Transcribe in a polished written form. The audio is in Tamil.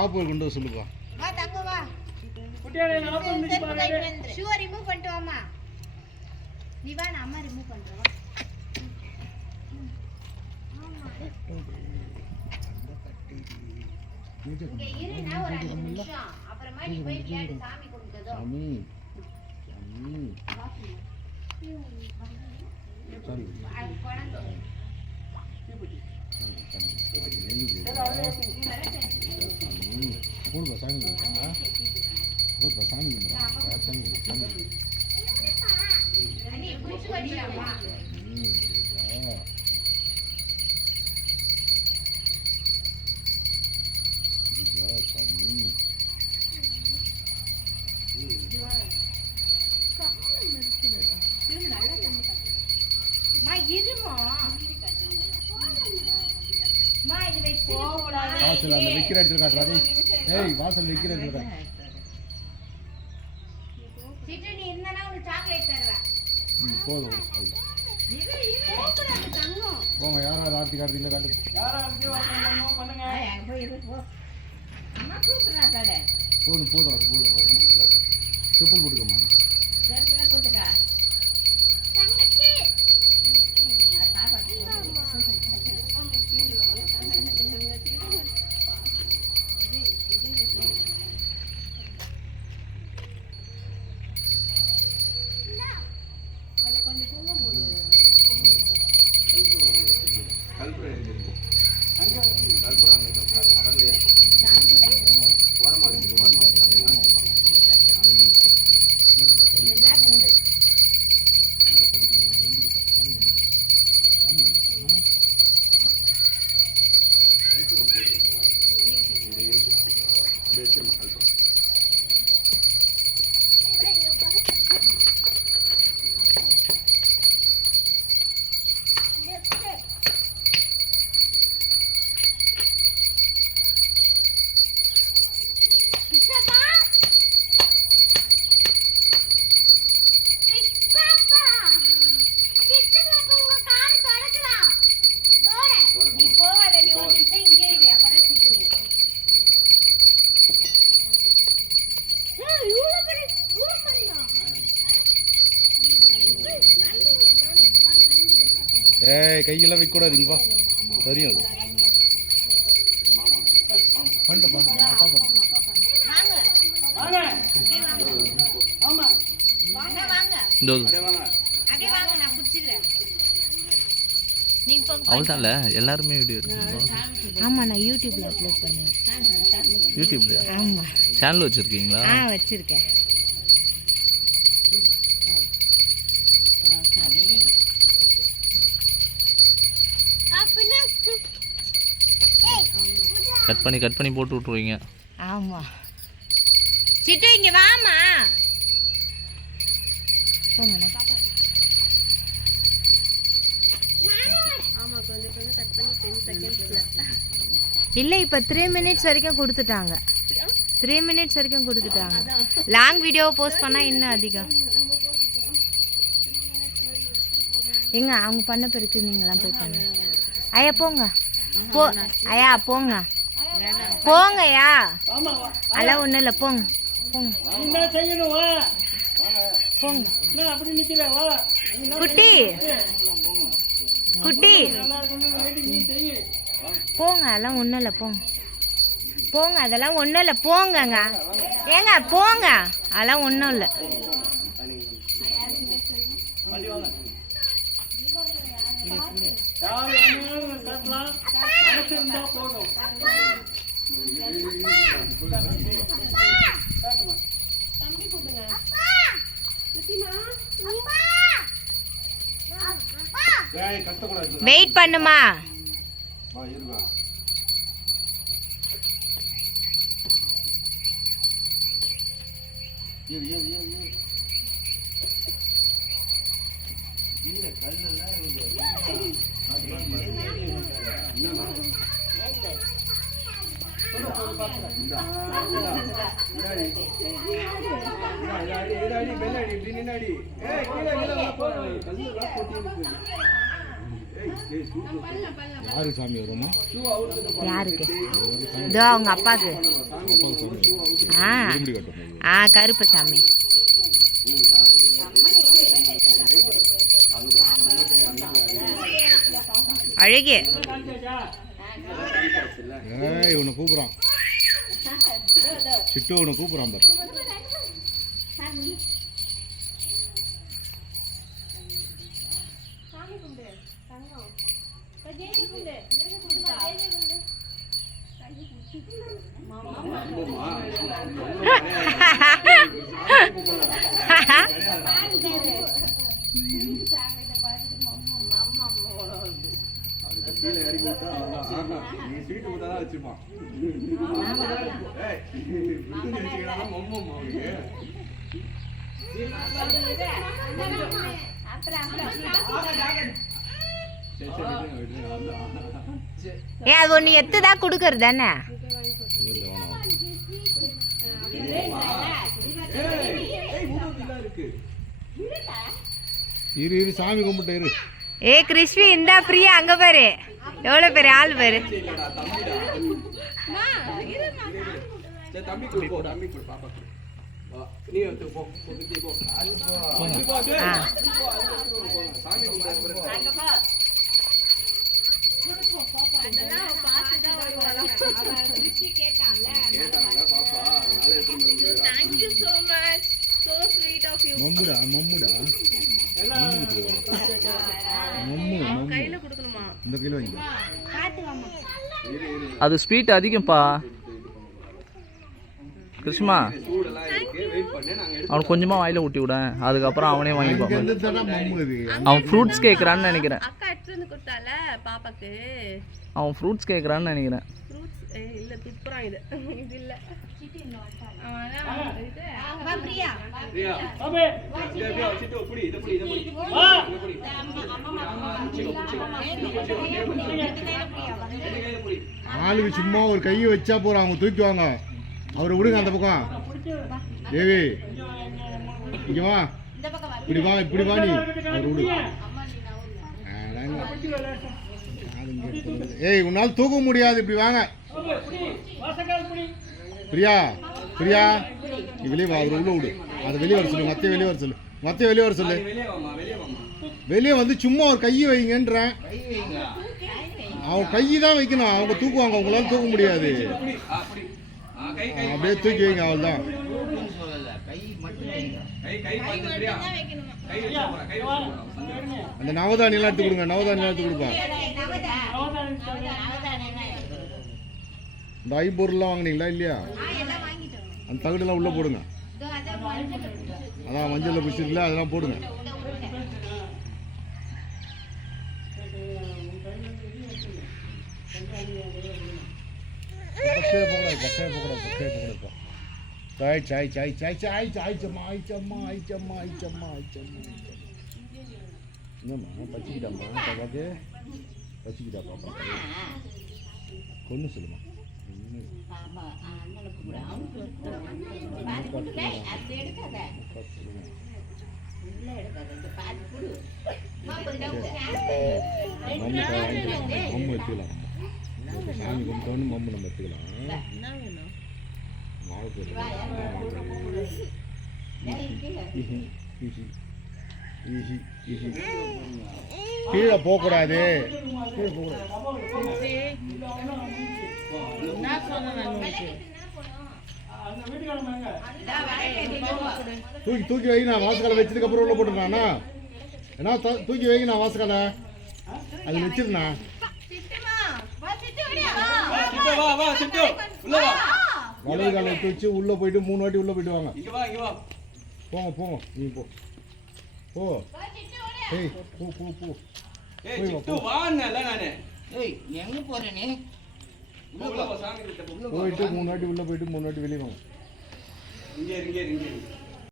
ஆப்பு கொண்டு வர சொல்லுப்பா. வா தங்க வா. ஷூ ரிமூவ் பண்ணிட்டு வாமா. நீ வா நான் அம்மா ரிமூவ் பண்றேன். இங்க இருனா ஒரு 5 நிமிஷம். அப்புறமா நீ போய் விளையாடு சாமி கும்பிட்டதோ. சாமி. சாமி. அது குழந்தை. போடுவா சாமி கும்பிடுவா. போடுவா சாமி கும்பிடுவா. சாமி கும்பிடுவா. அண்ணி குளிச்சு வடியாமா. வாசல் அந்த வைக்கிற இடத்துல காட்டுறாடி. ஏய் வாசல் வைக்கிற இடத்துல சிட்டு நீ இருந்தானா ஒரு சாக்லேட் தரவா. போதும். போங்க யாராவது ஆர்த்தி கார்த்தி இல்லை காட்டு. போதும் போதும் அது போதும். செப்பல் போட்டுக்கோமா. ஏய் கையெல்லாம் வைக்கூடாது இங்க வா. சரியும் அது பண்ண பண்ண மாட்டா பண்ண. வாங்க வாங்க ஆமா வாங்க வாங்க அப்படியே வாங்க அப்படியே வாங்க நான் புடிச்சிக்கிறேன். நீங்க அவ்வளோதான்ல எல்லாருமே வீடியோ எடுக்கணும். ஆமாம் நான் யூடியூப்பில் அப்லோட் பண்ணேன். யூடியூப்ல? ஆமாம். சேனல் வச்சுருக்கீங்களா? வச்சுருக்கேன். கட் பண்ணி போட்டு விட்ருவீங்க. ஆமாம். சிட்டு இங்கே வாமா. போங்கண்ணா. இல்லை இப்போ 3 minutes வரைக்கும் கொடுத்துட்டாங்க. 3 minutes வரைக்கும் கொடுத்துட்டாங்க. லாங் வீடியோ போஸ்ட் பண்ணால் இன்னும் அதிகம். எங்க அவங்க பண்ண பிறகு நீங்களாம் போய் பண்ண. ஐயா போங்க போ. ஐயா போங்க போங்கய்யா. அதெல்லாம் ஒன்றும் இல்லை போங்க போங்க போங்க. குட்டி குட்டி போங்க. அதெல்லாம் ஒன்றும் இல்லை போங்க போங்க. அதெல்லாம் ஒன்றும் இல்லை போங்கங்க. ஏங்க போங்க. அதெல்லாம் ஒன்றும் இல்லை. வெயிட் பண்ணுமா. யாரு சாமி வருமா? யாருக்கு? இதோ அவங்க அப்பாவுக்கு. கருப்பு சாமி. அழகி இவனை கூப்பிடுறான், சிட்டு உன்னை கூப்பிடுறான் பாரு. கீழே இறக்கி விட்டா நீ ஸ்வீட் விட்டா தான் வச்சிருப்பான். அது ஒன்று எத்துதான் கொடுக்கறது தானே. இரு இரு சாமி கும்பிட்டு இரு. கிறிஸ்வி இந்தா பிரியா அங்க பாரு எவ்வளவு பெரிய ஆள் பாரு. மம்முடா மம்முடா இந்த கையில வாங்கி. அது ஸ்வீட் அதிகம்ப்பா கிருஷ்மா. அவனுக்கு கொஞ்சமாக வாயில ஊட்டி விட, அதுக்கப்புறம் அவனே வாங்கிப்பான். அவன் ஃப்ரூட்ஸ் கேட்குறான்னு நினைக்கிறேன். அவன் ஃப்ரூட்ஸ் கேட்குறான்னு நினைக்கிறேன். ஆளுக்கு சும்மா ஒரு கையை வச்சா போறான், அவங்க தூக்கிவாங்க. அவரை விடுங்க அந்த பக்கம். தேவி இங்க வா, இப்படி வா, இப்படி வா, நீ அவர் விடு. ஏய் உன்னால தூக்க முடியாது, இப்படி வாங்க. பிரியா பிரியா நீ வெளியே வா, அவர் உள்ள விடு. அதை வெளியே வர சொல்லு, மத்தைய வெளியே வர சொல்லு, மத்தைய வெளியே வர சொல்லு. வெளியே வந்து சும்மா ஒரு கையை வைங்கன்றேன். அவன் கையை தான் வைக்கணும், அவங்க தூக்குவாங்க, அவங்களால தூக்க முடியாது. அப்படியே தூக்கி வைங்க, அவள் தான். அந்த நவதானியெல்லாம் எடுத்து கொடுங்க, நவதானியெல்லாம் எடுத்து கொடுப்பா. இந்த ஐம்பொருள்லாம் வாங்கினீங்களா இல்லையா? அந்த தகுடெல்லாம் உள்ளே போடுங்க. அதான் மஞ்சளில் பிடிச்சிருக்கல, அதெல்லாம் போடுங்க. பக்கையை போகக்கூடாது, பக்கையை போகக்கூடாது, பக்கையை போகக்கூடாது. சாய் சாய் சாய் சாய் சாய் சாய்ச்சம்மா ஆயிச்சம்மா ஆயிச்சம்மா ஆயிச்சம்மா ஆயிச்சம்மா. என்னம்மா பச்சிக்கிட்டாம்மா பாப்பாக்கு? பச்சிக்கிட்டா பாப்பா கொண்டு சொல்லுமா. மம்மு எடுத்துக்கலாம், சாமி கும்பிட்டோன்னு மம்மு நம்ம எடுத்துக்கலாம். கீழே போகக்கூடாது, கீழே போகக்கூடாது. தூக்கி தூக்கி வை, நான் வாசக்கால வச்சதுக்கு அப்புறம் உள்ள போட்டுருந்தானா ஏன்னா தூக்கி வைங்க, நான் வாசக்கால அது வச்சிருந்தா. வலது காலை எடுத்து வச்சு உள்ள போயிட்டு 3 வாட்டி உள்ள போயிட்டு வாங்க. போங்க போங்க, நீ போ போ. ஏய் போ போ போ. போயிட்டு 3 வாட்டி உள்ள போயிட்டு 3 வாட்டி வெளியே வாங்க.